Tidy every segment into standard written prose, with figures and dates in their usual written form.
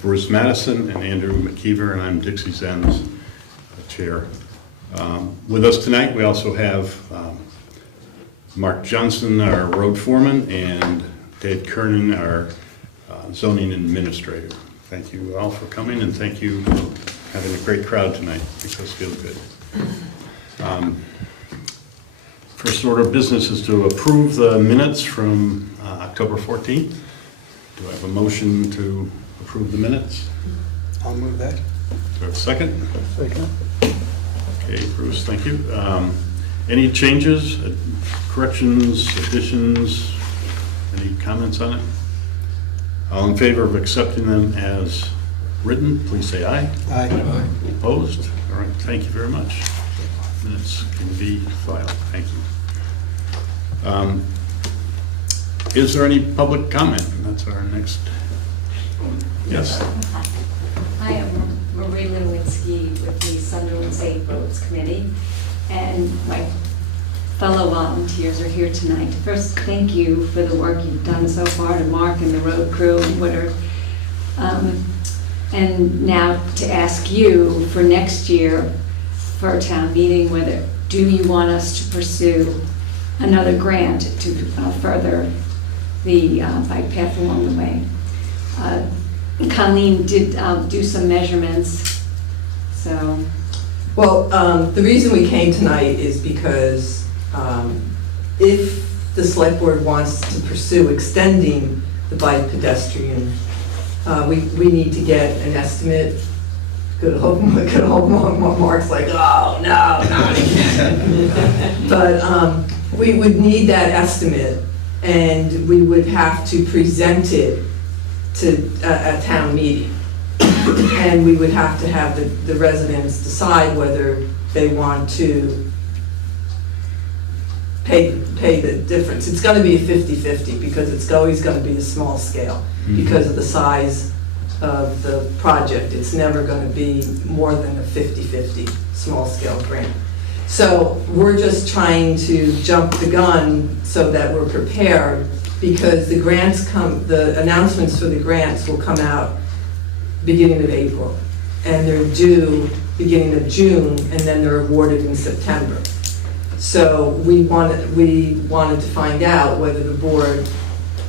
Bruce Madison and Andrew McKeever, and I'm Dixie Zen's chair. With us tonight, we also have Mark Johnson, our road foreman, and Dave Kernan, our zoning administrator. Thank you all for coming, and thank you for having a great crowd tonight. Makes us feel good. First order of business is to approve the minutes from October 14th. Do I have a motion to approve the minutes? I'll move that. Do I have a second? Second. Okay, Bruce, thank you. Any changes, corrections, additions, any comments on it? All in favor of accepting them as written, please say aye. Aye. Opposed? All right, thank you very much. Minutes can be filed. Thank you. Is there any public comment? That's our next one. Yes. Hi, I'm Marie Lewinsky with the Sunderland Safe Roads Committee, and my fellow volunteers are here tonight. First, thank you for the work you've done so far to Mark and the road crew and Woodard. And now to ask you for next year for a town meeting, whether do you want us to pursue another grant to further the bike path along the way? Colleen did do some measurements, so. Well, the reason we came tonight is because if the select board wants to pursue extending the bike pedestrian, we need to get an estimate. Good hope Mark's like, oh, no, not again. But we would need that estimate, and we would have to present it to a town meeting. And we would have to have the residents decide whether they want to pay the difference. It's going to be a 50-50 because it's always going to be a small scale because of the size of the project. It's never going to be more than a 50-50 small scale grant. So we're just trying to jump the gun so that we're prepared, because the announcements for the grants will come out beginning of April, and they're due beginning of June, and then they're awarded in September. So we wanted to find out whether the board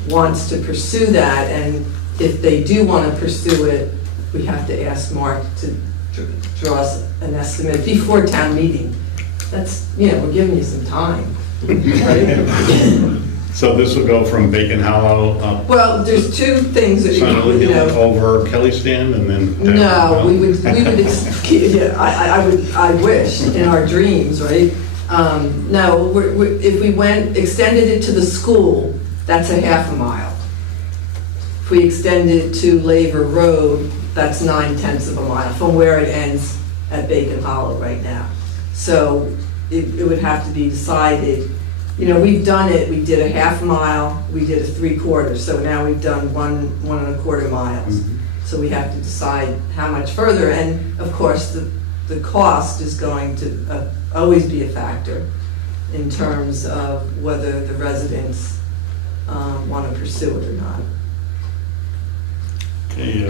wants to pursue that, and if they do want to pursue it, we have to ask Mark to draw us an estimate before town meeting. That's, we're giving you some time, right? So this will go from Bacon Hollow up? Well, there's two things that over Kelly Stand and then down? No, we would, yeah, I wish in our dreams, right? No, if we extended it to the school, that's a half a mile. If we extended to Laver Road, that's 9/10 of a mile from where it ends at Bacon Hollow right now. So it would have to be decided. We've done it. We did a half mile, we did a 3/4, so now we've done 1 1/4 miles. Mm-hmm. So we have to decide how much further, and of course the cost is going to always be a factor in terms of whether the residents want to pursue it or not. Okay,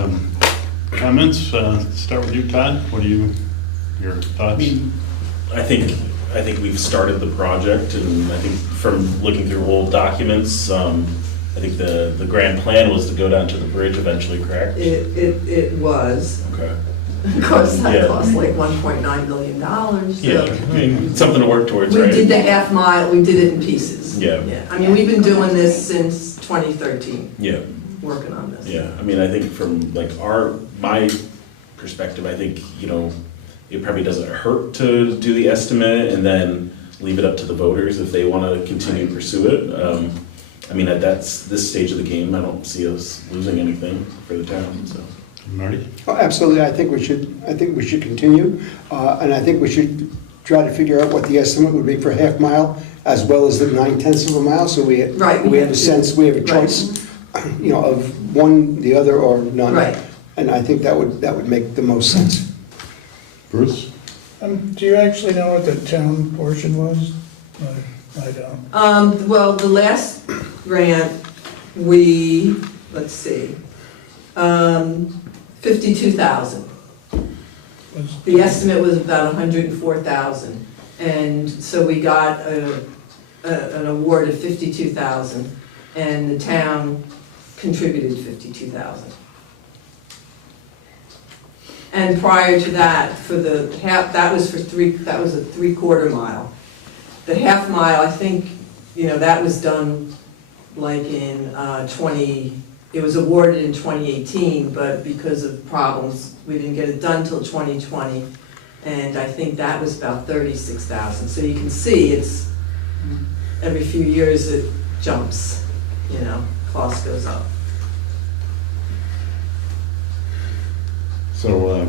comments? Start with you, Todd. What are your thoughts? I think we've started the project, and I think from looking through old documents, I think the grand plan was to go down to the bridge eventually, correct? It was. Okay. Of course, that cost like $1.9 million. So. Yeah, I mean, something to work towards, we right? did the half mile, we did it in pieces. Yeah. I mean, we've been doing this since 2013. Yeah. Working on this. Yeah, I mean, I think from like my perspective, I think, it probably doesn't hurt to do the estimate and then leave it up to the voters if they want to continue to pursue it. I mean, at this stage of the game, I don't see us losing anything for the town, so. Marty? Oh, absolutely. I think we should continue, and I think we should try to figure out what the estimate would be for half mile as well as the 9/10 of a mile. So we have a sense, we have a choice, of one, the other, or none. Right. And I think that would make the most sense. Bruce? Do you actually know what the town portion was? I don't. Well, the last grant, let's see, 52,000. Was- The estimate was about 104,000, and so we got an award of 52,000, and the town contributed 52,000. And prior to that, for the half, that was a 3/4 mile. The half mile, I think, that was done like in it was awarded in 2018, but because of problems, we didn't get it done till 2020. And I think that was about 36,000. So you can see it's, every few years it jumps, cost goes up. So,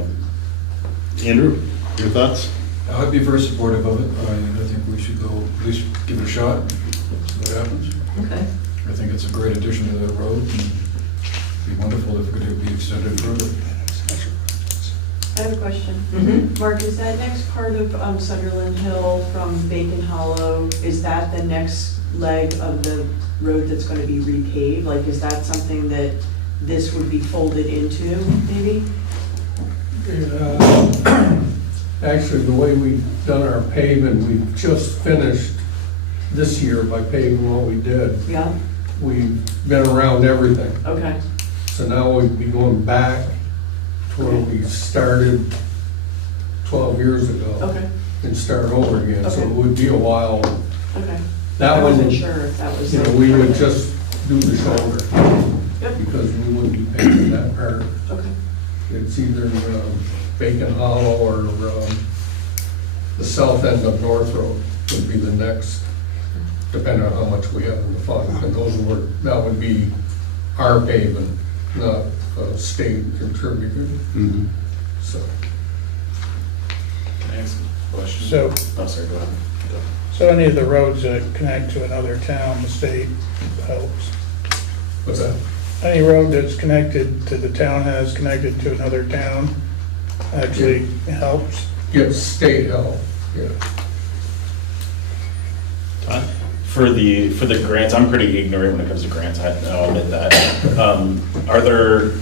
Andrew, your thoughts? I'd be very supportive of it. I think we should go, at least give it a shot, see what happens. Okay. I think it's a great addition to the road, and it'd be wonderful if it could be extended further. I have a question. Mm-hmm. Mark, is that next part of Sunderland Hill from Bacon Hollow, is that the next leg of the road that's going to be repaved? Like, is that something that this would be folded into, maybe? Actually, the way we've done our paving, we've just finished this year by paving what we did. Yeah, We've been around everything. okay, So now we'd be going back to where we started 12 years ago okay, and start over again. So Okay. it would be a while. okay. That I one, wasn't sure if that was. we would just do the shoulder Good. because we wouldn't be paving that part. Okay, It's either Bacon Hollow or the south end of North Road would be the next, depending on how much we have in the fund. And that would be our paving, not state contributed. Mm-hmm. So, Can I ask a question? So, Oh, sorry, go ahead. so any of the roads that connect to another town, the state helps? what's that? Any road that's connected to the town has connected to another town actually helps? Get state help, yeah. Todd? For the grants, I'm pretty ignorant when it comes to grants, I'll admit that. Are there,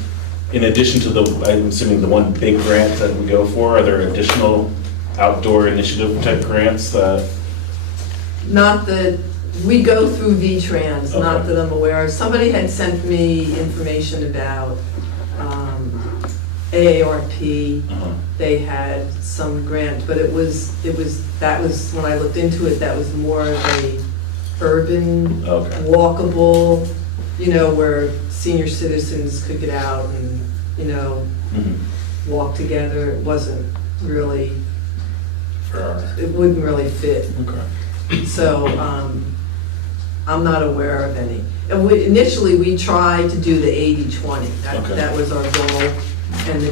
in addition to I'm assuming the one big grant that we go for, are there additional outdoor initiative type grants that? Not that, we go through V-Trans, not Okay. that I'm aware of. Somebody had sent me information about AARP. They had some grant, but that was, when I looked into it, that was more of a urban, Okay. walkable, where senior citizens could get out and, Mhm. walk together. It wasn't really, For our, it wouldn't really fit. okay. So, I'm not aware of any. And initially, we tried to do the 80/20. Okay. That was our goal, and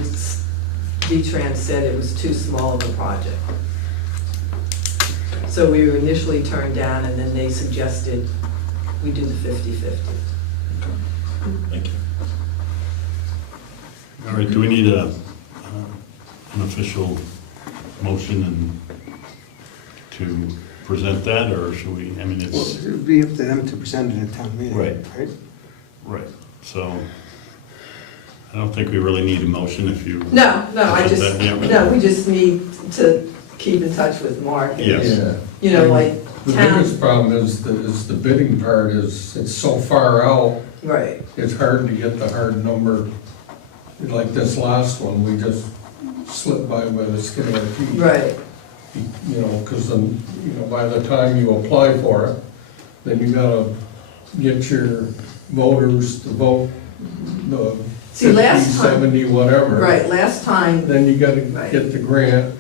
V-Trans said it was too small of a project. So we were initially turned down, and then they suggested we do the 50/50. Thank you. All right, do we need an official motion to present that, or should we, Well, it's, it would be up to them to present it at town meeting, Right. right? right, so I don't think we really need a motion if you. No, Yeah. we just need to keep in touch with Mark. and, Yes. Yeah. Like The town, biggest problem is the bidding part it's so far out, right, it's hard to get the hard number. Like this last one, we just slipped by the skin of our teeth. right, Because then, by the time you apply for it, then you gotta get your voters to vote the See, 50, last time- 70, whatever. right. Last time, Then you gotta Right. get the grant,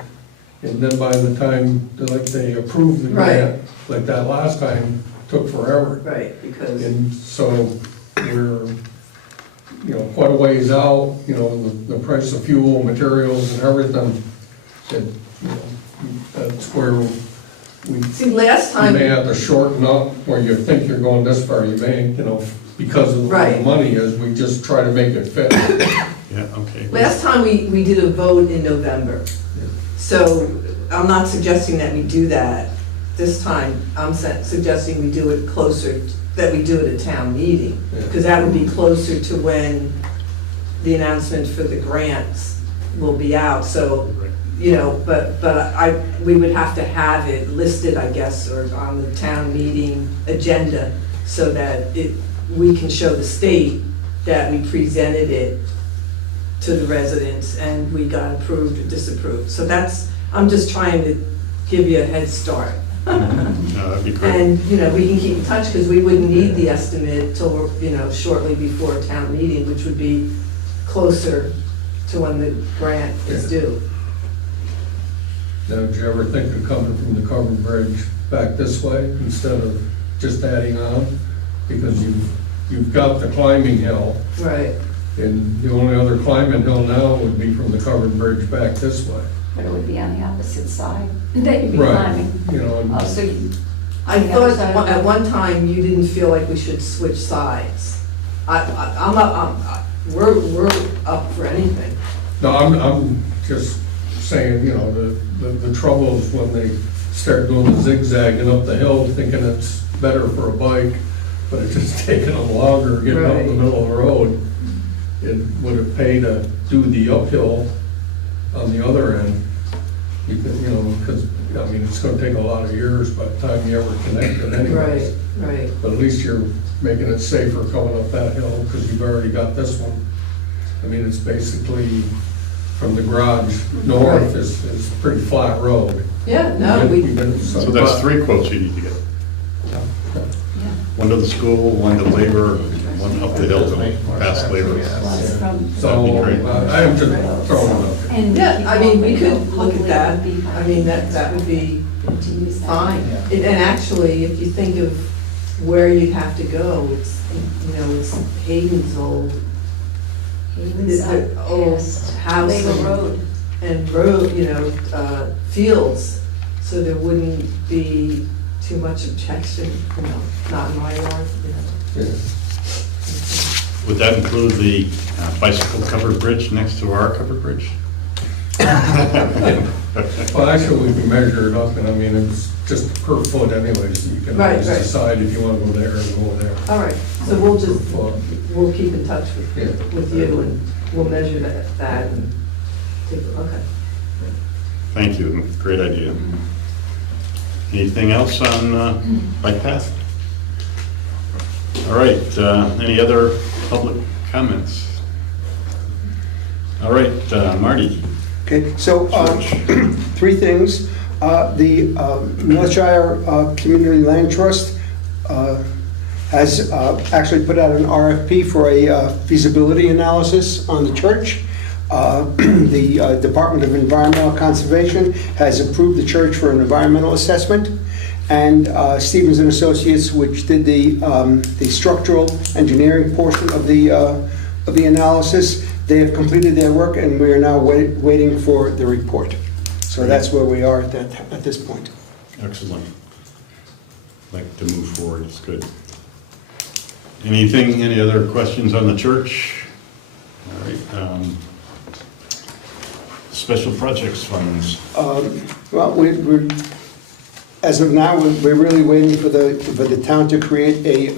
and then by the time, they approve the Right. grant, like that last time, took forever. right, because, And so we're, quite a ways out, the price of fuel, materials and everything, that's where we see, last you time. may have to shorten up, where you think you're going this far, you may, because of where the Right. money is, we just try to make it fit. Yeah, okay. Last time we did a vote in November. So I'm not suggesting that we do that this time. I'm suggesting we do it closer, that we do it at town meeting. Yeah. Because that would be closer to when the announcement for the grants will be out, so, you know, but we would have to have it listed, I guess, or on the town meeting agenda, so that we can show the state that we presented it to the residents and we got approved or disapproved. So I'm just trying to give you a head start. No, that'd be great. And, you know, we can keep in touch, because we wouldn't need the estimate till, you know, shortly before town meeting, which would be closer to when the grant is due. Now, did you ever think of coming from the covered bridge back this way instead of just adding on? Because you've got the climbing hill, Right. and the only other climbing hill now would be from the covered bridge back this way. But it would be on the opposite side that you'd be Right. climbing. You know, and Oh, so you, I The other side thought of at one time you didn't feel like we should switch sides. We're up for anything. no, I'm just saying, you know, the trouble is when they start doing the zigzagging up the hill, thinking it's better for a bike, but it's just taking them longer getting up the Right. middle of the road. It would have paid to do the uphill on the other end. You know, because, I mean, it's gonna take a lot of years by the time you ever connect it anyways. Right. But at least you're making it safer coming up that hill, because you've already got this one. I mean, it's basically from the garage north Right. is pretty flat road. Yeah, no, You've been- So that's 3 quotes you need to get. One to the school, one to labor, one up the hill to past labor. plus from. So, That'd be great. I'm just throwing it up there. And Yeah, I mean, we could people, look at hopefully that. it would be I mean, that would be to use that. fine. And actually, if you think of where you'd have to go, it's, you know, it's Hayden's old Hayden's up old past house Labor and- Road. and road, you know, fields, so there wouldn't be too much objection, you know, not in my yard, you know. Yeah. Would that include the bicycle covered bridge next to our covered bridge? Well, actually, we can measure it up, and I mean, it's just per foot anyway, so you can Right, always right. decide if you want to go there or go there. All right, so we'll Per just, foot. we'll keep in touch Yeah. with you, and we'll measure that and take, okay. Thank you, great idea. Anything else on bike path? All right, any other public comments? All right, Marty. Okay, so, Church. 3 things. The Northshire Community Land Trust has actually put out an RFP for a feasibility analysis on the church. The Department of Environmental Conservation has approved the church for an environmental assessment. And Stevens and Associates, which did the structural engineering portion of the analysis, they have completed their work, and we are now waiting for the report. So that's where we are at this point. Excellent. Like to move forward, it's good. Any other questions on the church? All right. Special projects funds. Well, we're, as of now, we're really waiting for the town to create a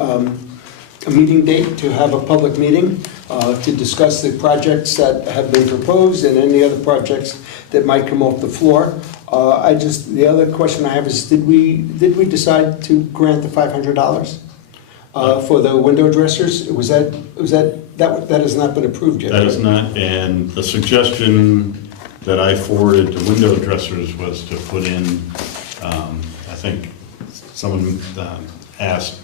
meeting date, to have a public meeting, to discuss the projects that have been proposed and any other projects that might come off the floor. The other question I have is, did we decide to grant the $500 for the window dressers? That has not been approved yet? That is not, and the suggestion that I forwarded to window dressers was to put in, I think someone asked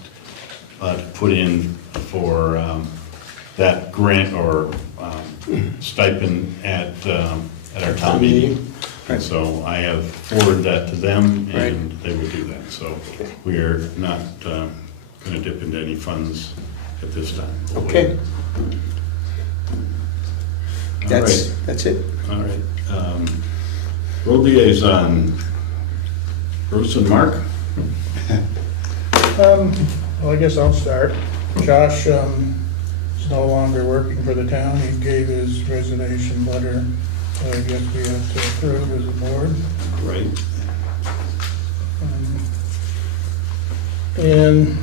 to put in for that grant or stipend at our town meeting. And so I have forwarded that to them, and they will do that. So we are not going to dip into any funds at this time. We'll wait. Okay. All That's right. it. All right. Road liaison, Bruce and Mark? Well, I guess I'll start. Josh is no longer working for the town. He gave his resignation letter. So I guess we have to approve as a board. Great. And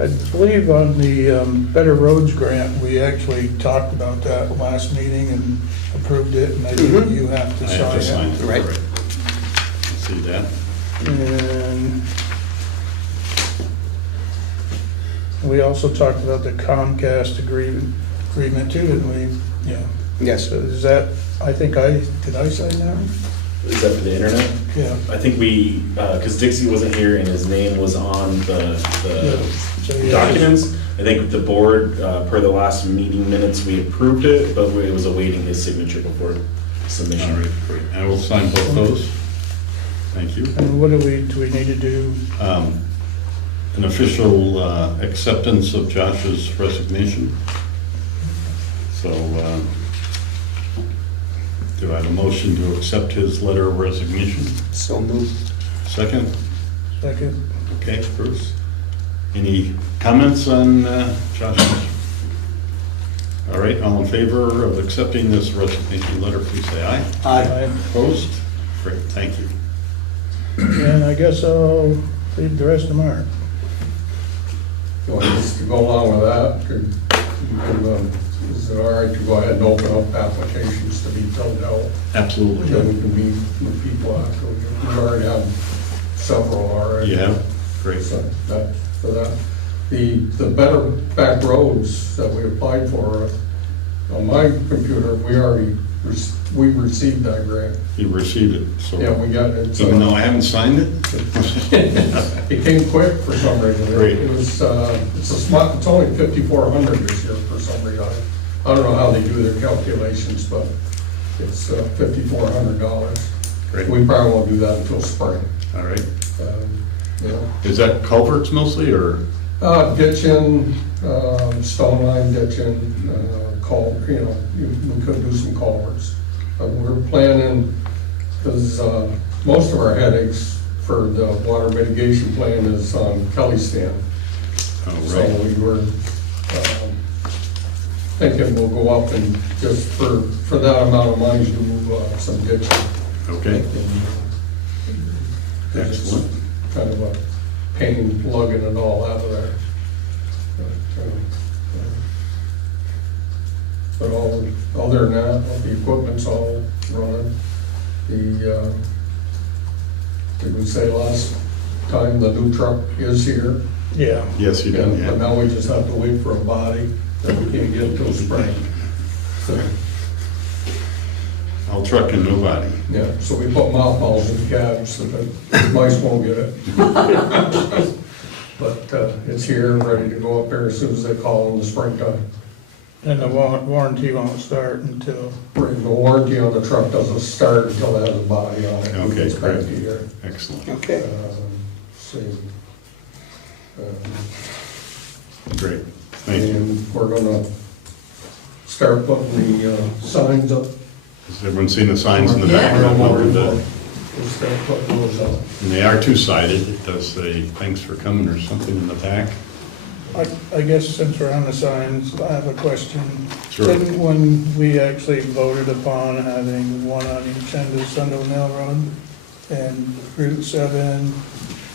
I believe on the Better Roads grant, we actually talked about that last meeting and approved it, and I think you have to I have to sign sign it. Right. See that? it. And we also talked about the Comcast agreement too, didn't we? Yeah. Yes. So is that, did I sign that one? Is that for the internet? Yeah. I think we, because Dixie wasn't here and his name was on the So, yeah. documents. I think the board, per the last meeting minutes, we approved it, but it was awaiting his signature before All submission. right, great. I will sign both those. Thank you. And what do we need to do? An official acceptance of Josh's resignation. So, do I have a motion to accept his letter of resignation? So moved. Second? Second? Okay, Bruce. Any comments on Josh's? All right, all in favor of accepting this resignation letter, please say aye. Aye. Opposed? Great, thank you. And I guess I'll leave the rest to Mark. So just to go along with that, is it all right to go ahead and open up applications to be filled out? Absolutely. Then we can meet with people after, we already have several already. Yeah, great. So that, for that. The Better Back Roads that we applied for, on my computer, we received that grant. You received it, so. Yeah, we got it. Even though I haven't signed it? It came quick for some reason. Great. It was, it's only 5,400 this year for some reason. I don't know how they do their calculations, but it's $5,400. Great. We probably won't do that until spring. All right. You know. Is that culverts mostly, or? Ditching, stone line ditching, we could do some culverts. We're planning, because most of our headaches for the water mitigation plan is on Kelly's Stand. Oh, So right. we were thinking we'll go up and just for that amount of money, do some ditching. Okay, It's excellent. kind of a pain lugging it all out of there. But other than that, the equipment's all running. Did we say last time the new truck is here? Yeah. Yes, you did, But yeah. now we just have to wait for a body that we can't get until spring. So, All truck and no body. yeah, so we put mothballs in the cabs so that mice won't get it. But it's here, ready to go up there as soon as they call in the springtime. And the warranty won't start until, The warranty on the truck doesn't start until it has a body on it. Okay, It's back great. to here. Excellent, Okay. See. great. Thank you. And we're gonna start putting the signs up. Has everyone seen the signs in the back? We'll start putting those up. And they are two-sided. It does say, thanks for coming, or something in the back. I guess since we're on the signs, I have a question. Sure. Didn't when we actually voted upon having one on each end of Sunderland Hill Road and Route 7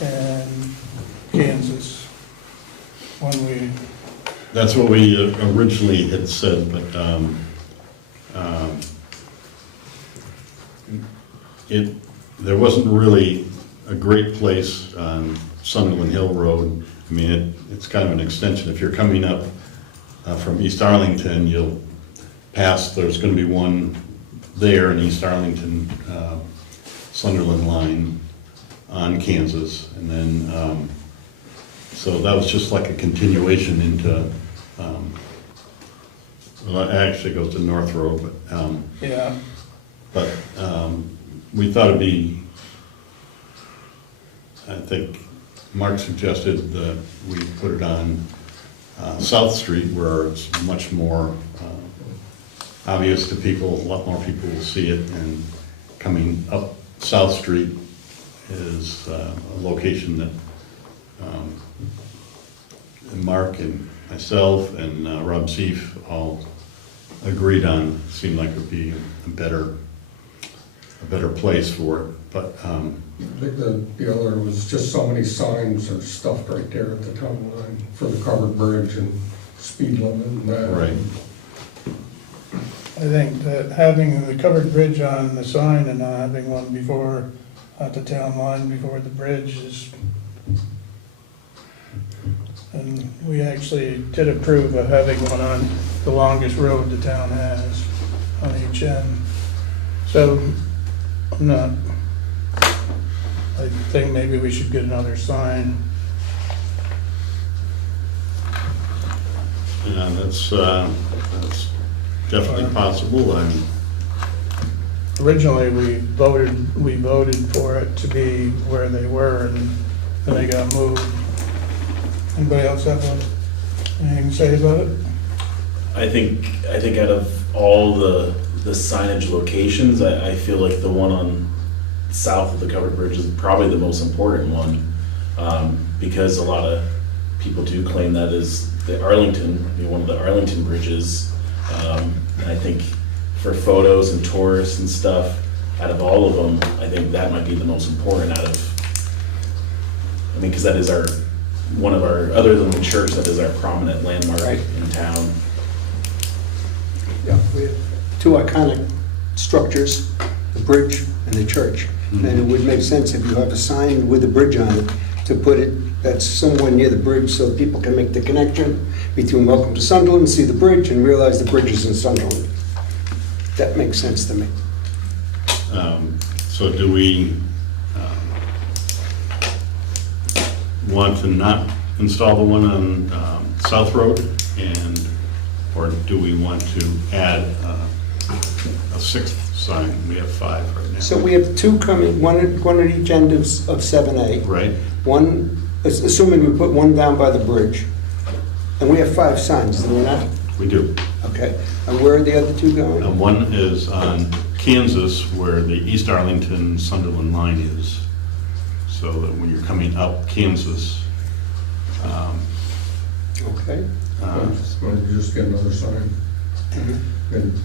and Kansas, when we, That's what we originally had said, but there wasn't really a great place on Sunderland Hill Road. I mean, it's kind of an extension. If you're coming up from East Arlington, you'll pass, there's going to be one there in East Arlington, Sunderland line on Kansas. And then, so that was just like a continuation into, well, it actually goes to North Road, yeah, but we thought it'd be, I think Mark suggested that we put it on South Street where it's much more obvious to people, a lot more people will see it, and coming up South Street is a location that Mark and myself and Rob Seif all agreed on, seemed like it would be a better better place for it, but, I think the other was just so many signs are stuffed right there at the town line for the covered bridge and speed limit and that. right. I think that having the covered bridge on the sign and not having one before, at the town line before the bridge is, and we actually did approve of having one on the longest road the town has on each end. So, I'm not, I think maybe we should get another sign. Yeah, that's definitely possible, and Originally, we voted for it to be where they were, and then they got moved. Anybody else have anything to say about it? I think out of all the signage locations, I feel like the one on south of the covered bridge is probably the most important one, because a lot of people do claim that is the Arlington, one of the Arlington bridges. And I think for photos and tourists and stuff, out of all of them, I think that might be the most important out of, I mean, because that is one of our, other than the church, that is our prominent landmark Right. in town. Yeah, we have two iconic structures, the bridge and the church. And it would make sense if you have a sign with a bridge on it, to put it that's somewhere near the bridge so people can make the connection between Welcome to Sunderland, see the bridge, and realize the bridge is in Sunderland. That makes sense to me. so do we want to not install the one on South Road, and, or do we want to add a sixth sign? We have 5 right now. So we have two coming, one at each end of 7A. Right? One, assuming we put one down by the bridge, and we have 5 signs, do we not? We do. Okay, and where are the other two going? One is on Kansas, where the East Arlington Sunderland line is. So that when you're coming up Kansas, Okay. uh, Why don't you just get another sign? And-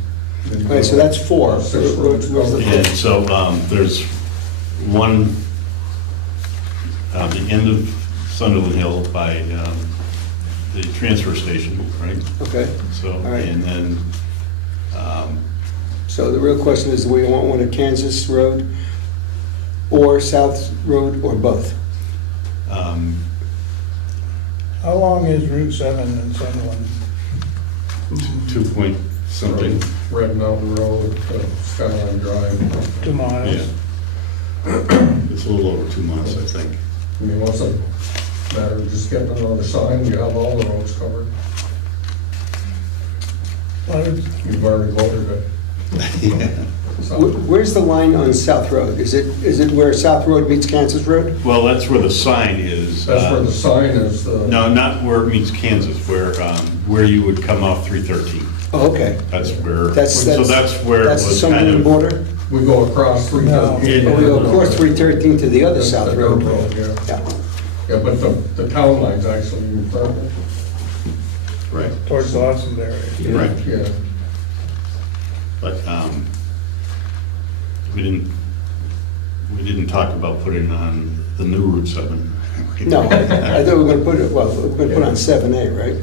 All right, so that's 4. Six roads. Where's the and fifth? so there's one, the end of Sunderland Hill by the transfer station, right? Okay, So, right. and then, so the real question is, do we want one at Kansas Road, or South Road, or both? How long is Route 7 in Sunderland? 2 point something. Red Mountain Road, Skyline Drive. 2 miles? Yeah. It's a little over 2 months, I think. I mean, what's it matter of just getting another sign, you have all the roads covered. Well, You've already voted it. Yeah. So, Where's the line on South Road? Is it where South Road meets Kansas Road? Well, that's where the sign is. that's where the sign is, No, not where it meets Kansas, where you would come off 313. Oh, okay. That's where, That's so that's where it That's the was kind Sunderland of. border? we go across three. No. Yeah. Or we go across 313 to the other The South dirt Road? yeah. Yeah. Yeah, but the town line's actually in front of it. Right, towards Lawsonberry. right. Yeah. But we didn't talk about putting on the new Route 7. No, I thought we were gonna put it, well, we're gonna put on 7A, right?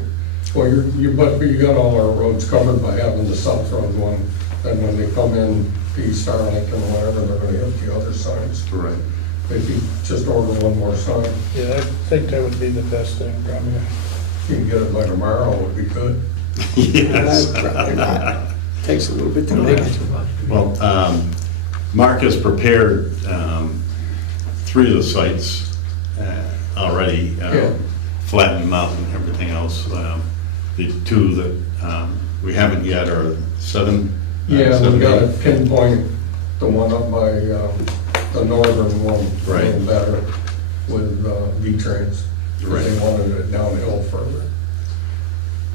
Well, but you got all our roads covered by having the South Road one, and when they come in to East Arlington or whatever, they're gonna hit the other signs. Right. Maybe just order one more sign. Yeah, I think that would be the best thing, probably. You can get it by tomorrow, would be good. Yes. Probably not. Takes a little bit to make it. Well, Mark has prepared 3 of the sites already, Yeah. Flattened Mountain and everything else. The 2 that we haven't yet are 7. Yeah, we 7, gotta 8. pinpoint the one up by the northern one a Right. little better with V-Trans. Right. They wanted it downhill further.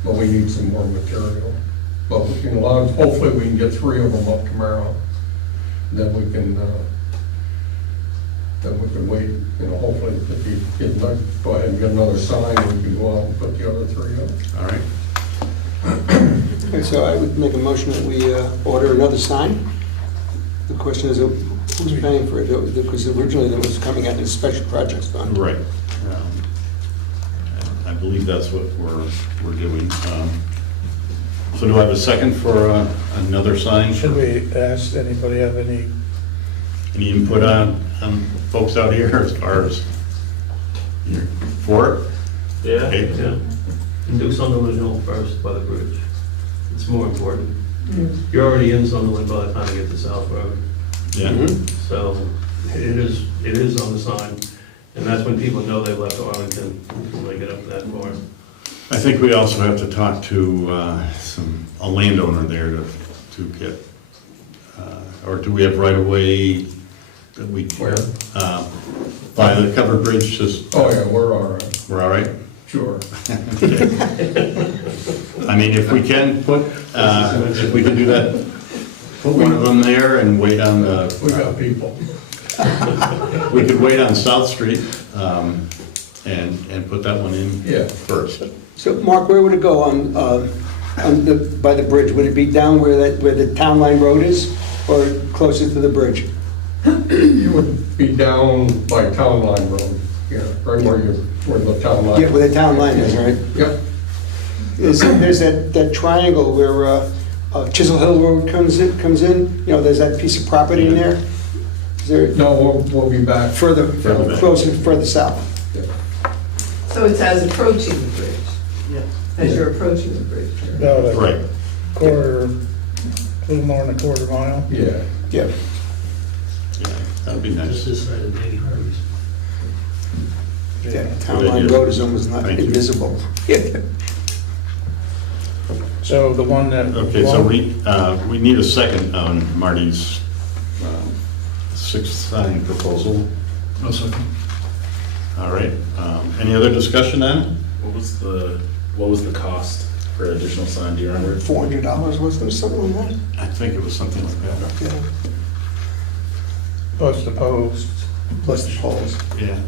But we need some more material. But we can, hopefully we can get 3 of them up tomorrow. Then we can wait, hopefully if you go ahead and get another sign, we can go out and put the other 3 up. All right. Okay, so I would make a motion that we order another sign The question is, who's paying for it? Because originally it was coming out of the special projects fund. Right. I believe that's what we're doing. So do I have a second for another sign? Should we ask, anybody have any, Input on folks out here as far as you're for it? Yeah, Okay. yeah. And do Sunderland Hill first by the bridge. It's more important. You're already in Sunderland by the time you get to South Road. Yeah. So it is on the sign. And that's when people know they've left Arlington, when they get up to that far. I think we also have to talk to a landowner there to get, or do we have right of way that we? Where? By the covered bridge, just, Oh, yeah, we're all right, we're all right? sure. I mean, if we can put, if we can do that, put one of them there and wait on the. We got people. We could wait on South Street and put that one in Yeah. first. So, Mark, where would it go by the bridge? Would it be down where the town line road is, or closer to the bridge? You would be down by Town Line Road, yeah, right where the town line. Yeah, where the town line is, right? Yep, There's that triangle where Chisel Hill Road comes in, you know, there's that piece of property in there. Is there no, we'll be back. further, Further back. closer, further south? Yeah. So it's as approaching the bridge, Yeah. as you're approaching the bridge. about a Right. quarter, a little more than a quarter mile? Yeah, Yeah. Yeah, that'd be Just nice. this side of Danny Harvey's. Yeah, town line road is almost not Thank you. invisible. So the one that. Okay, so we need a second on Marty's sixth sign proposal. No second. All right, any other discussion on it? What was the cost for an additional sign, do you remember? $400, wasn't there something like that? I think it was something like that. Yeah. Plus the post. Plus the poles. Yeah,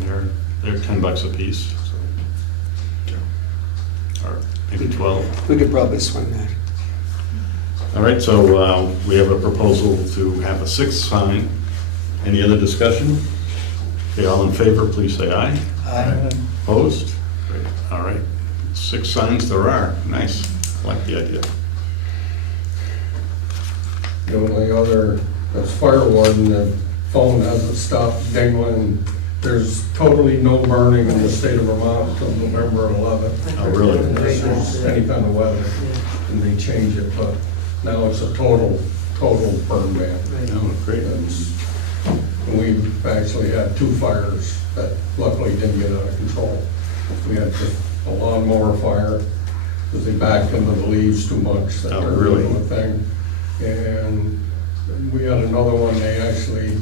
they're $10 a piece, so. Or maybe 12. We could probably swing that. All right, so we have a proposal to have a sixth sign. Any other discussion? Okay, all in favor, please say aye. Opposed? Great. All right, 6 signs there are. Nice, I like the idea. the only other, that's fire warden, the phone hasn't stopped dingling. There's totally no burning in the state of Vermont until November 11th. Oh, really? Unless there's any kind of weather, and they change it, but now it's a total burn ban. Oh, great. And we've actually had 2 fires that luckily didn't get out of control. We had a lawnmower fire, because they backed into the leaves too much. That Oh, turned really? into a thing. And we had another one, they actually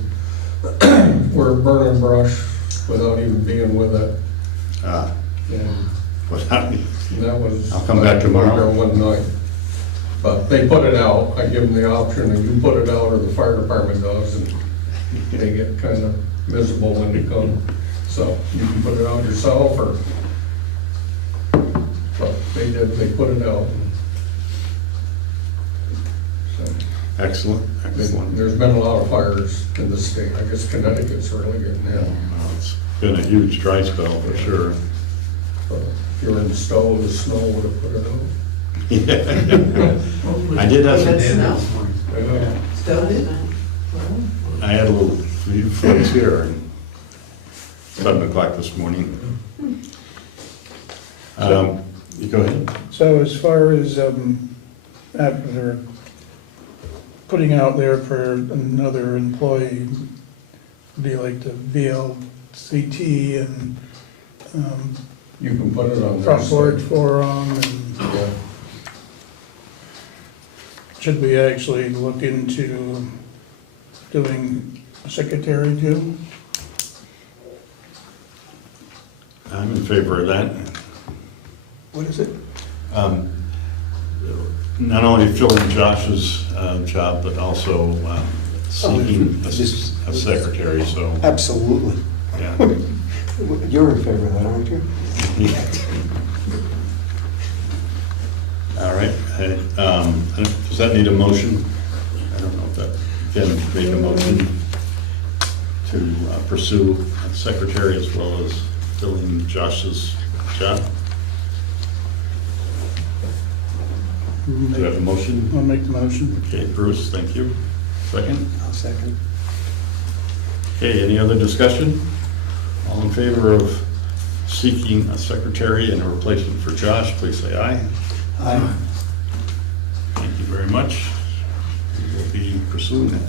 were burning brush without even being with it. And Without me. that was. I'll come back tomorrow. There one night. But they put it out, I give them the option, and you put it out or the fire department does, and they get kind of miserable when they come. So you can put it out yourself, or, but they did, they put it out. So, Excellent, excellent. there's been a lot of fires in the state, I guess Connecticut's really getting hit. Well, it's been a huge dry spell for sure. But if you're in Stowe, the snow would have put it out. I did have That's some, snow. Yeah. Stone it? I had a little few flakes here at 7 o'clock this morning. You go ahead. So as far as, after putting out there for another employee, be like the VLCT and, You can put it on there. front porch forum, and Yeah. should we actually look into doing a secretary too? I'm in favor of that. What is it? Not only filling Josh's job, but also seeking a secretary, so, Absolutely. yeah. You're in favor of that, aren't you? All right, does that need a motion? I don't know if that, again, make a motion to pursue secretary as well as filling Josh's job. Do you have a motion? I'll make the motion. Okay, Bruce, thank you. Second? I'll second. Okay, any other discussion? All in favor of seeking a secretary and a replacement for Josh, please say aye. Aye. Thank you very much. We will be pursuing that.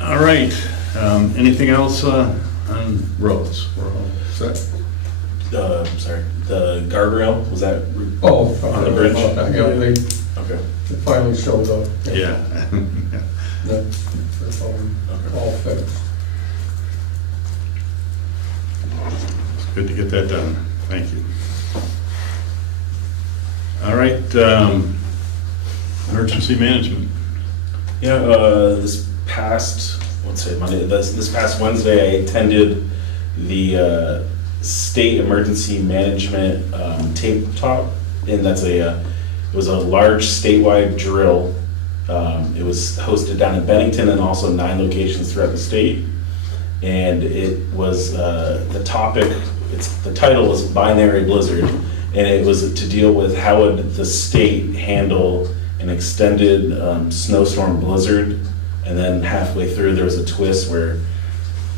All right, anything else on roads? We're all set? Sorry, the guardrail, was that? Oh, On the bridge? yeah, they Okay. finally showed up. Yeah. That's all fixed. It's good to get that done. Thank you. All right, emergency management. Yeah, this past, let's say Monday, this past Wednesday, I attended the state emergency management tabletop, and that's it was a large statewide drill. It was hosted down in Bennington and also 9 locations throughout the state. And it was the topic. The title was Binary Blizzard, and it was to deal with how would the state handle an extended snowstorm blizzard. And then halfway through, there was a twist where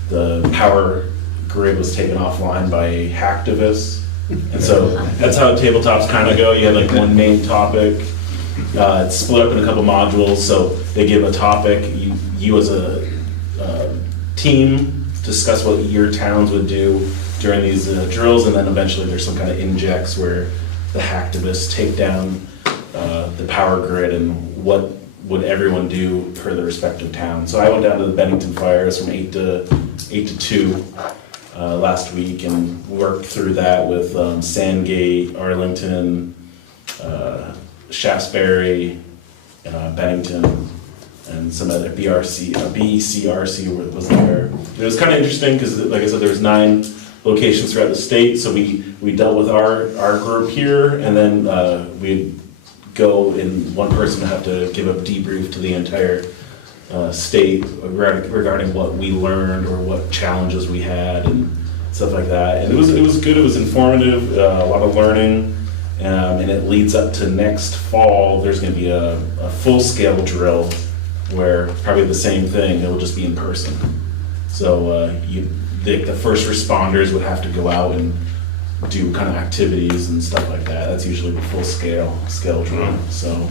the power grid was taken offline by hacktivists. And so that's how tabletops kind of go. You have like one main topic. It's split up in a couple modules. So they give a topic. You as a team discuss what your towns would do during these drills, and then eventually there's some kind of injects where the hacktivists take down the power grid and what would everyone do per the respective town. So I went down to the Bennington fires from 8 to 2 last week and worked through that with Sandgate, Arlington, Shaftesbury, Bennington, and some other BCRC was there. It was kind of interesting because, like I said, there's 9 locations throughout the state. So we dealt with our group here, and then we'd go and one person would have to give a debrief to the entire state regarding what we learned or what challenges we had and stuff like that. And it was good. It was informative, a lot of learning. And it leads up to next fall. There's going to be a full-scale drill where probably the same thing. It'll just be in person. So the first responders would have to go out and do kind of activities and stuff like that. That's usually the full-scale drill. So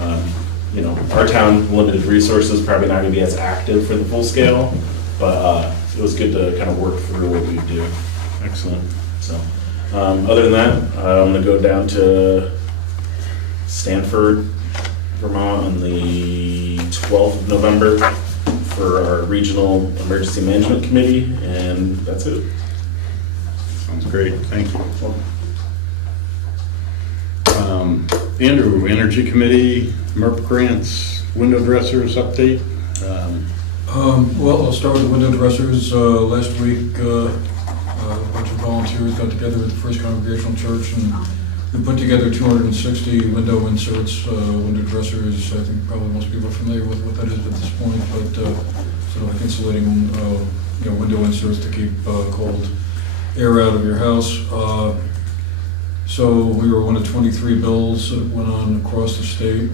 our town, limited resources, probably not going to be as active for the full scale, but it was good to kind of work through what we do. Excellent. So. Other than that, I'm going to go down to Stanford, Vermont on the 12th of November for our Regional Emergency Management Committee, and that's it. Sounds great, thank you. Andrew, Energy Committee, MERP grants, window dressers update. Well, I'll start with the window dressers. Last week, a bunch of volunteers got together at the First Congregational Church and we put together 260 window inserts, window dressers. I think probably most people are familiar with what that is at this point, but sort of like insulating window inserts to keep cold air out of your house. So we were one of 23 bills that went on across the state.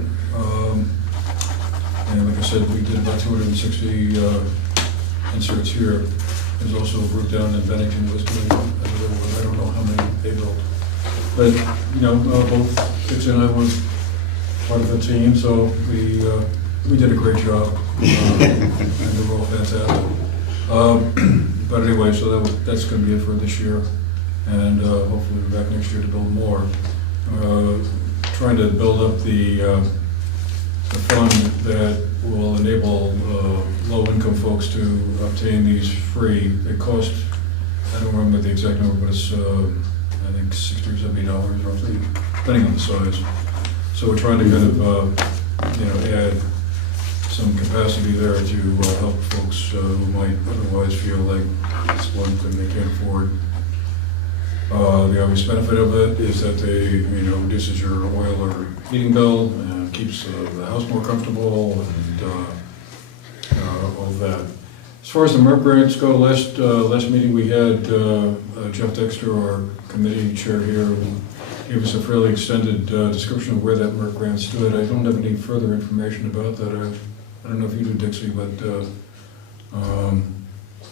And like I said, we did about 260 inserts here. There's also a group down in Bennington was doing another one. I don't know how many they built. But, both Dixie and I were part of the team, so we did a great job. And they were all fantastic. But anyway, so that's going to be it for this year. And hopefully we'll be back next year to build more. Trying to build up the fund that will enable low-income folks to obtain these free. They cost, I don't remember the exact number, but it's I think $60 or $70 roughly, depending on the size. So we're trying to kind of add some capacity there to help folks who might otherwise feel like it's one thing they can't afford. The obvious benefit of it is that they reduces your oil or heating bill and keeps the house more comfortable and all of that. As far as the MERP grants go, last meeting we had Jeff Dexter, our committee chair here, who gave us a fairly extended description of where that MERP grant stood. I don't have any further information about that. I don't know if you do, Dixie, but I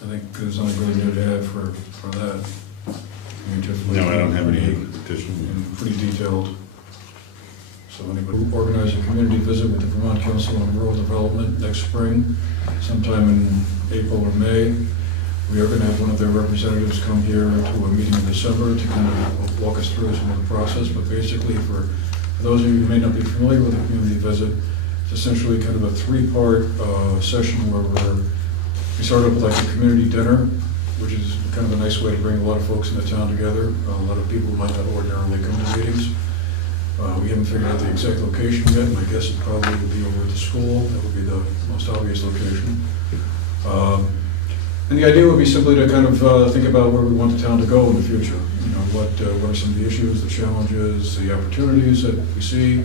think there's something really new to add for that. No, I don't have any additional. Pretty detailed. So anybody who organize a community visit with the Vermont Council on Rural Development next spring, sometime in April or May. We are going to have one of their representatives come here to a meeting in December to kind of walk us through some of the process. But basically, for those of you who may not be familiar with a community visit, it's essentially kind of a three-part session where we start up with like a community dinner, which is kind of a nice way to bring a lot of folks in the town together. A lot of people might not ordinarily come to meetings. We haven't figured out the exact location yet. My guess it probably would be over at the school. That would be the most obvious location. And the idea would be simply to kind of think about where we want the town to go in the future. You know, what are some of the issues, the challenges, the opportunities that we see.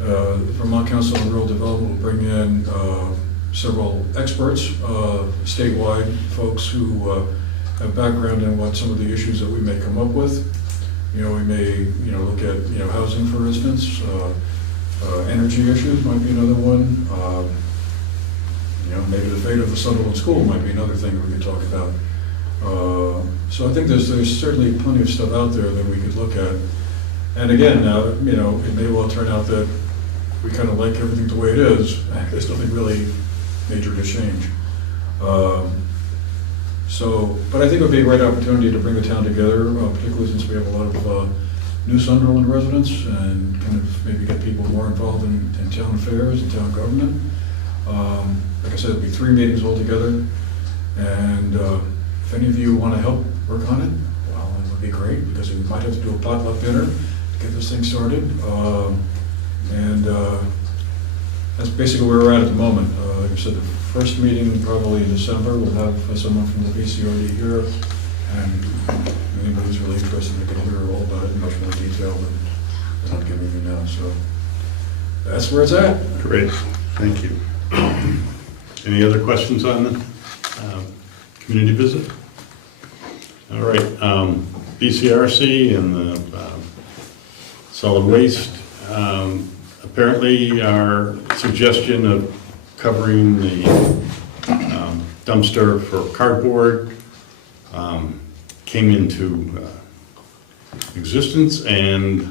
Vermont Council on Rural Development will bring in several experts, statewide folks who have background in what some of the issues that we may come up with. You know, we may, look at, housing, for instance. Energy issues might be another one. Maybe the fate of the Sunderland school might be another thing that we could talk about. So I think there's certainly plenty of stuff out there that we could look at. And again, it may well turn out that we kind of like everything the way it is. There's nothing really major to change. But I think it would be a great opportunity to bring the town together, particularly since we have a lot of new Sunderland residents, and kind of maybe get people more involved in town affairs and town government. Like I said, it'll be 3 meetings altogether, and if any of you want to help work on it, well, it would be great, because we might have to do a potluck dinner to get this thing started. That's basically where we're at the moment. Like I said, the first meeting probably in December, we'll have someone from the VCRD here, and anybody who's really interested, they can hear all about it in much more detail than I'm giving you now. So that's where it's at. Great, thank you. Any other questions on the community visit? All right, BCRC and the solid waste. Apparently, our suggestion of covering the dumpster for cardboard came into existence, and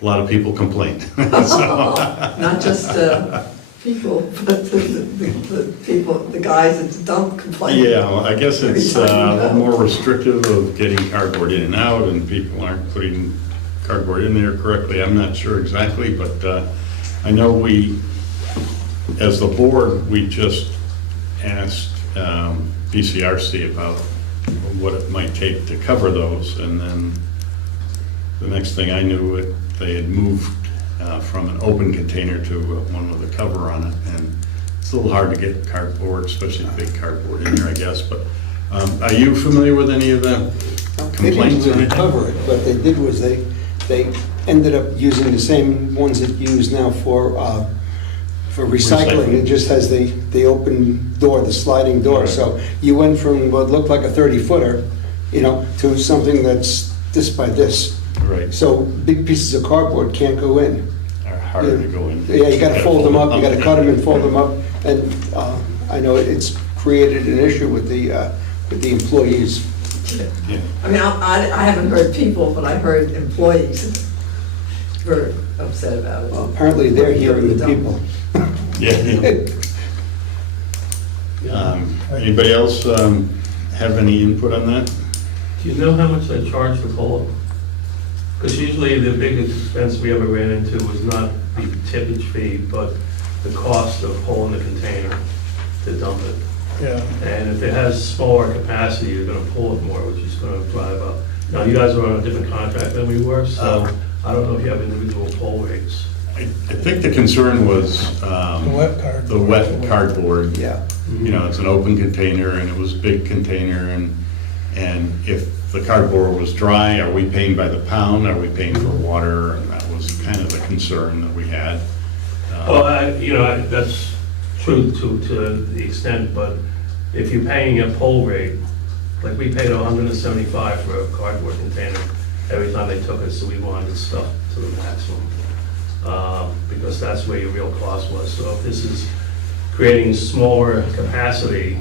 a lot of people complained. So, Not just people, but the people, the guys at the dump complain. yeah, well, I guess it's a little more restrictive of getting cardboard in and out, and people aren't putting cardboard in there correctly. I'm not sure exactly, but I know we, as the board, we just asked BCRC about what it might take to cover those, and then the next thing I knew, they had moved from an open container to one with a cover on it, and it's a little hard to get cardboard, especially big cardboard in there, I guess. But are you familiar with any of the complaints? They didn't really cover it. What they did was they ended up using the same ones that you use now for recycling. It just has the open door, the sliding door. Right. So you went from what looked like a 30-footer, to something that's this by this. Right. So big pieces of cardboard can't go in. Are harder to go in. Yeah, you gotta fold them up, you gotta cut them and fold them up. And I know it's created an issue with the employees. Yeah. I mean, I haven't heard people, but I heard employees were upset about it. Well, apparently they're hearing the people. Yeah. Anybody else have any input on that? Do you know how much they charge for cola? Because usually the big expense we ever ran into was not the tippage fee, but the cost of pulling the container to dump it. Yeah. And if it has smaller capacity, you're gonna pull it more, which is gonna drive up. Now, you guys are on a different contract than we were, so I don't know if you have individual pull rates. I think the concern was The wet cardboard. the wet cardboard. Yeah. It's an open container, and it was a big container, and if the cardboard was dry, are we paying by the pound, are we paying for water? And that was kind of the concern that we had. Well, that's true to the extent, but if you're paying a pole rate, like we paid $175 for a cardboard container every time they took it, so we wanted stuff to the maximum. Because that's where your real cost was. So if this is creating smaller capacity,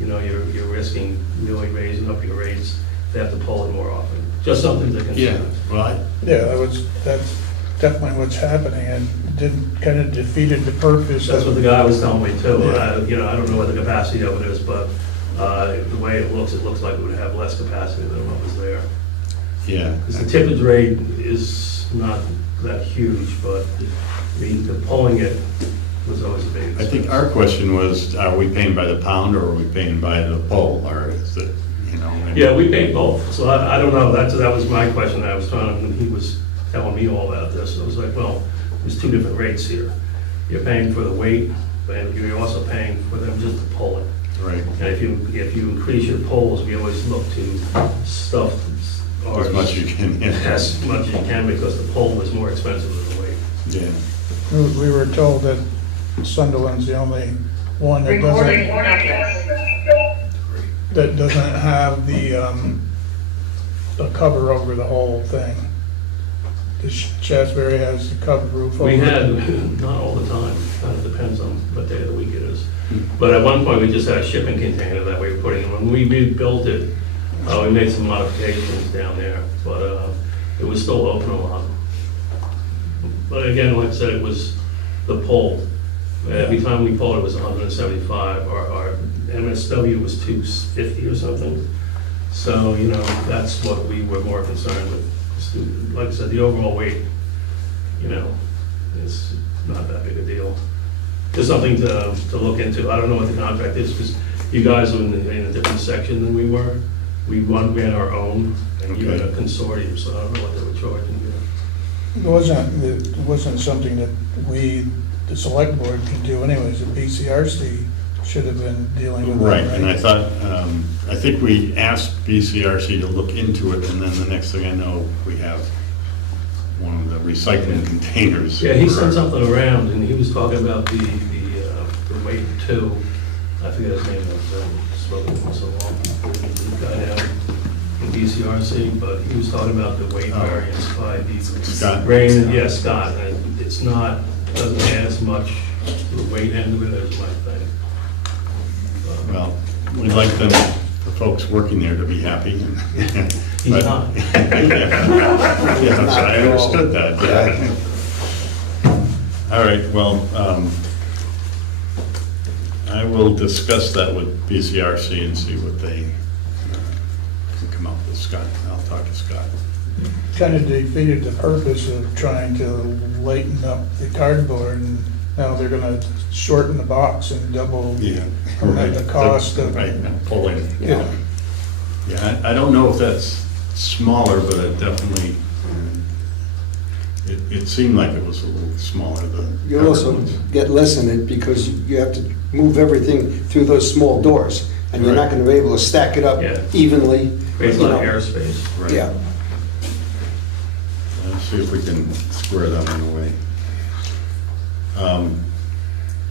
you're risking really raising up your rates. They have to pull it more often. Just something to consider. Right. Yeah, that's definitely what's happening, and kind of defeated the purpose. That's what the guy was telling me too. Yeah. I don't know what the capacity of it is, but the way it looks like it would have less capacity than what was there. Yeah. Because the tippage rate is not that huge, but the pulling it was always a big expense. I think our question was, are we paying by the pound or are we paying by the pole, or is it, maybe- Yeah, we paid both, so I don't know, that was my question. I was trying, when he was telling me all about this, I was like, well, there's two different rates here. You're paying for the weight, but you're also paying for them just to pull it. Right. And if you increase your poles, we always look to stuff As much as you can, yeah. as much as you can, because the pole is more expensive than the weight. Yeah. We were told that Sunderland's the only one that doesn't have the cover over the whole thing. The Shasberry has the cover roof over We it. had, not all the time, kind of depends on what day of the week it is. But at one point, we just had a shipping container that we were putting in. When we rebuilt it, we made some modifications down there, but it was still open a lot. But again, like I said, it was the pole. Every time we pulled, it was 175. Our MSW was 250 or something. So, that's what we were more concerned with. Like I said, the overall weight, is not that big a deal. Just something to look into. I don't know what the contract is, because you guys were in a different section than we were. We ran our own, and you had a consortium, so I don't know what they were charging you. It wasn't something that we, the select board, could do anyways. The BCRC should have been dealing with that. Right, and I thought, I think we asked BCRC to look into it, and then the next thing I know, we have one of the recycling containers. Yeah, he sent something around, and he was talking about the weight too. I forget his name, I've spoken to him so long. The guy down in BCRC, but he was talking about the weight variance by the Scott. grain. Yeah, Scott, and it's not, doesn't add as much to the weight end of it as my thing. Well, we'd like the folks working there to be happy. He's But- not. Yeah, so I understood that, yeah. All right, well, I will discuss that with BCRC and see what they can come up with. Scott, I'll talk to Scott. Kind of defeated the purpose of trying to lighten up the cardboard, and now they're gonna shorten the box and double the cost of. Right, pulling. Yeah. Yeah, I don't know if that's smaller, but it definitely, it seemed like it was a little smaller than. You also get less in it because you have to move everything through those small doors, and you're not gonna be able to stack it up Yeah. evenly. Creates a you lot of know. airspace. Right. Yeah. Let's see if we can square that one away. I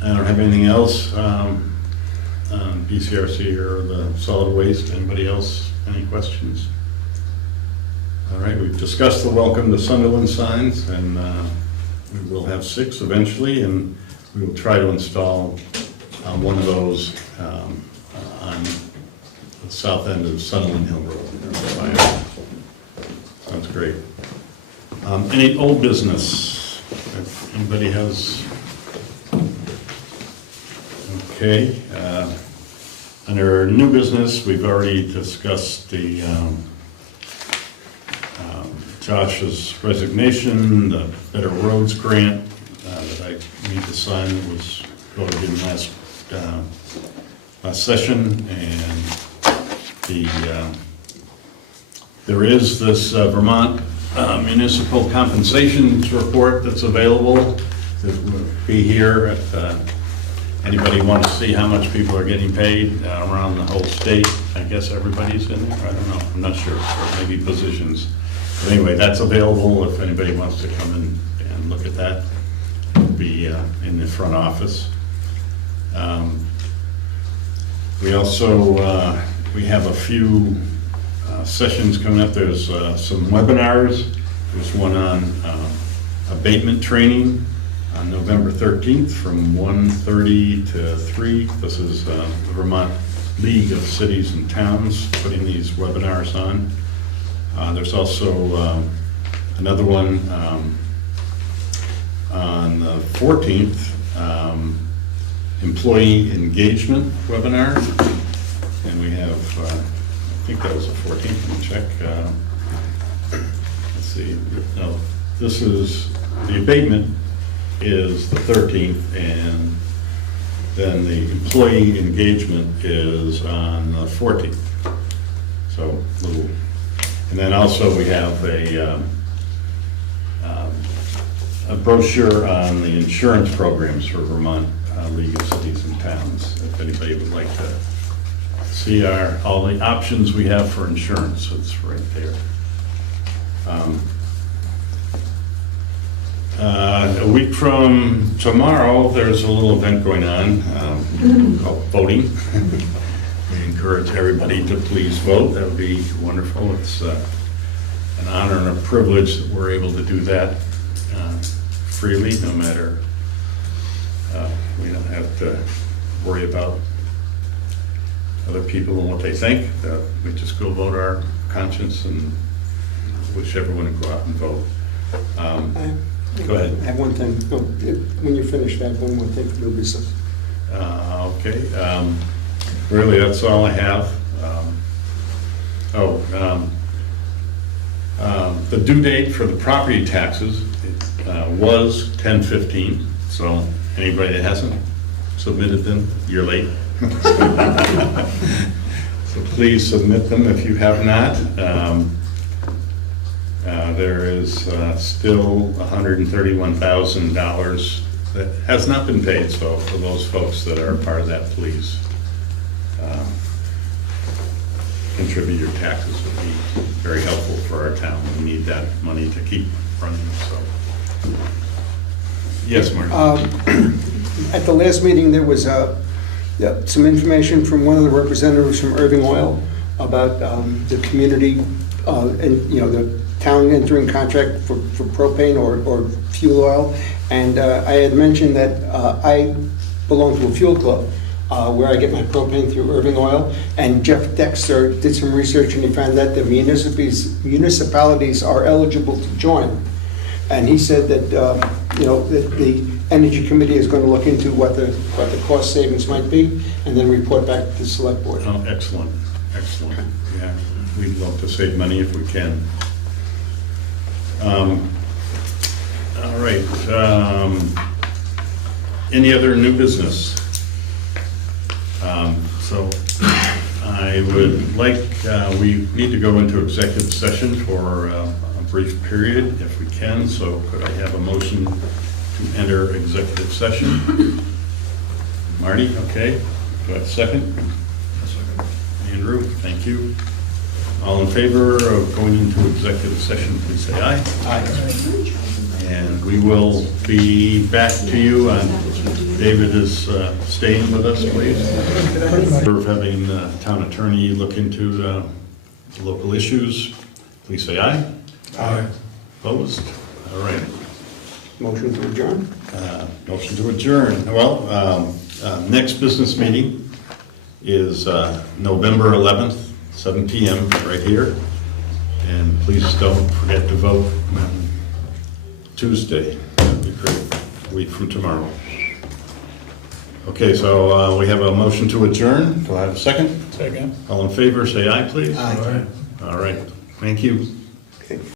don't have anything else on BCRC or the solid waste. Anybody else, any questions? All right, we've discussed the welcome to Sunderland signs, and we will have 6 eventually, and we will try to install one of those on the south end of Sunderland Hill Road. Sounds great. Any old business? If anybody has? Okay. Under new business, we've already discussed the Josh's resignation, the Better Roads grant that I need to sign that was voted in last session, and there is this Vermont municipal compensations report that's available. That will be here. If anybody wants to see how much people are getting paid around the whole state, I guess everybody's in there. I don't know. I'm not sure. Or maybe positions. But anyway, that's available if anybody wants to come in and look at at that. It'll be in the front office. We also, we have a few sessions coming up. There's some webinars. There's one on abatement training on November 13th from 1:30 to 3. This is the Vermont League of Cities and Towns putting these webinars on. There's also another one on the 14th, employee engagement webinar. And we have, I think that was the 14th, let me check. Let's see, no, this is, the abatement is the 13th, and then the employee engagement is on the 14th. So, little, and then also we have a brochure on the insurance programs for Vermont League of Cities and Towns. If anybody would like to see all the options we have for insurance, it's right there. A week from tomorrow, there's a little event going on called voting. We encourage everybody to please vote. That would be wonderful. It's an honor and a privilege that we're able to do that freely, no matter, we don't have to worry about other people and what they think. We just go vote our conscience and wish everyone to go out and vote. Go ahead. I have one thing. Oh, when you finish that, one more thing for new business. Okay. Really, that's all I have. The due date for the property taxes was 10/15, so anybody that hasn't submitted them, you're late. So please submit them if you have not. There is still $131,000 that has not been paid, so for those folks that are part of that, please contribute your taxes. Would be very helpful for our town. We need that money to keep running, so. Yes, Mark? At the last meeting, there was some information from one of the representatives from Irving Oil about the community and, the town entering contract for propane or fuel oil. And I had mentioned that I belong to a fuel club where I get my propane through Irving Oil. And Jeff Dexter did some research and he found that the municipalities are eligible to join. And he said that, that the Energy Committee is going to look into what the cost savings might be and then report back to the select board. Oh, excellent, excellent. Yeah, we'd love to save money if we can. All right. Any other new business? So I would like, we need to go into executive session for a brief period if we can. So could I have a motion to enter executive session? Marty, okay. Do I have a second? A second. Andrew, thank you. All in favor of going into executive session, please say aye. Aye. And we will be back to you. David is staying with us, please. We're having the town attorney look into local issues. Please say aye. Aye. Opposed? All right. Motion to adjourn? Motion to adjourn. Well, next business meeting is November 11th, 7 p.m. right here. And please don't forget to vote on Tuesday. That'd be great. A week from tomorrow. Okay, so we have a motion to adjourn. Do I have a second? Second. All in favor, say aye, please. Aye. All right. Thank you. Okay.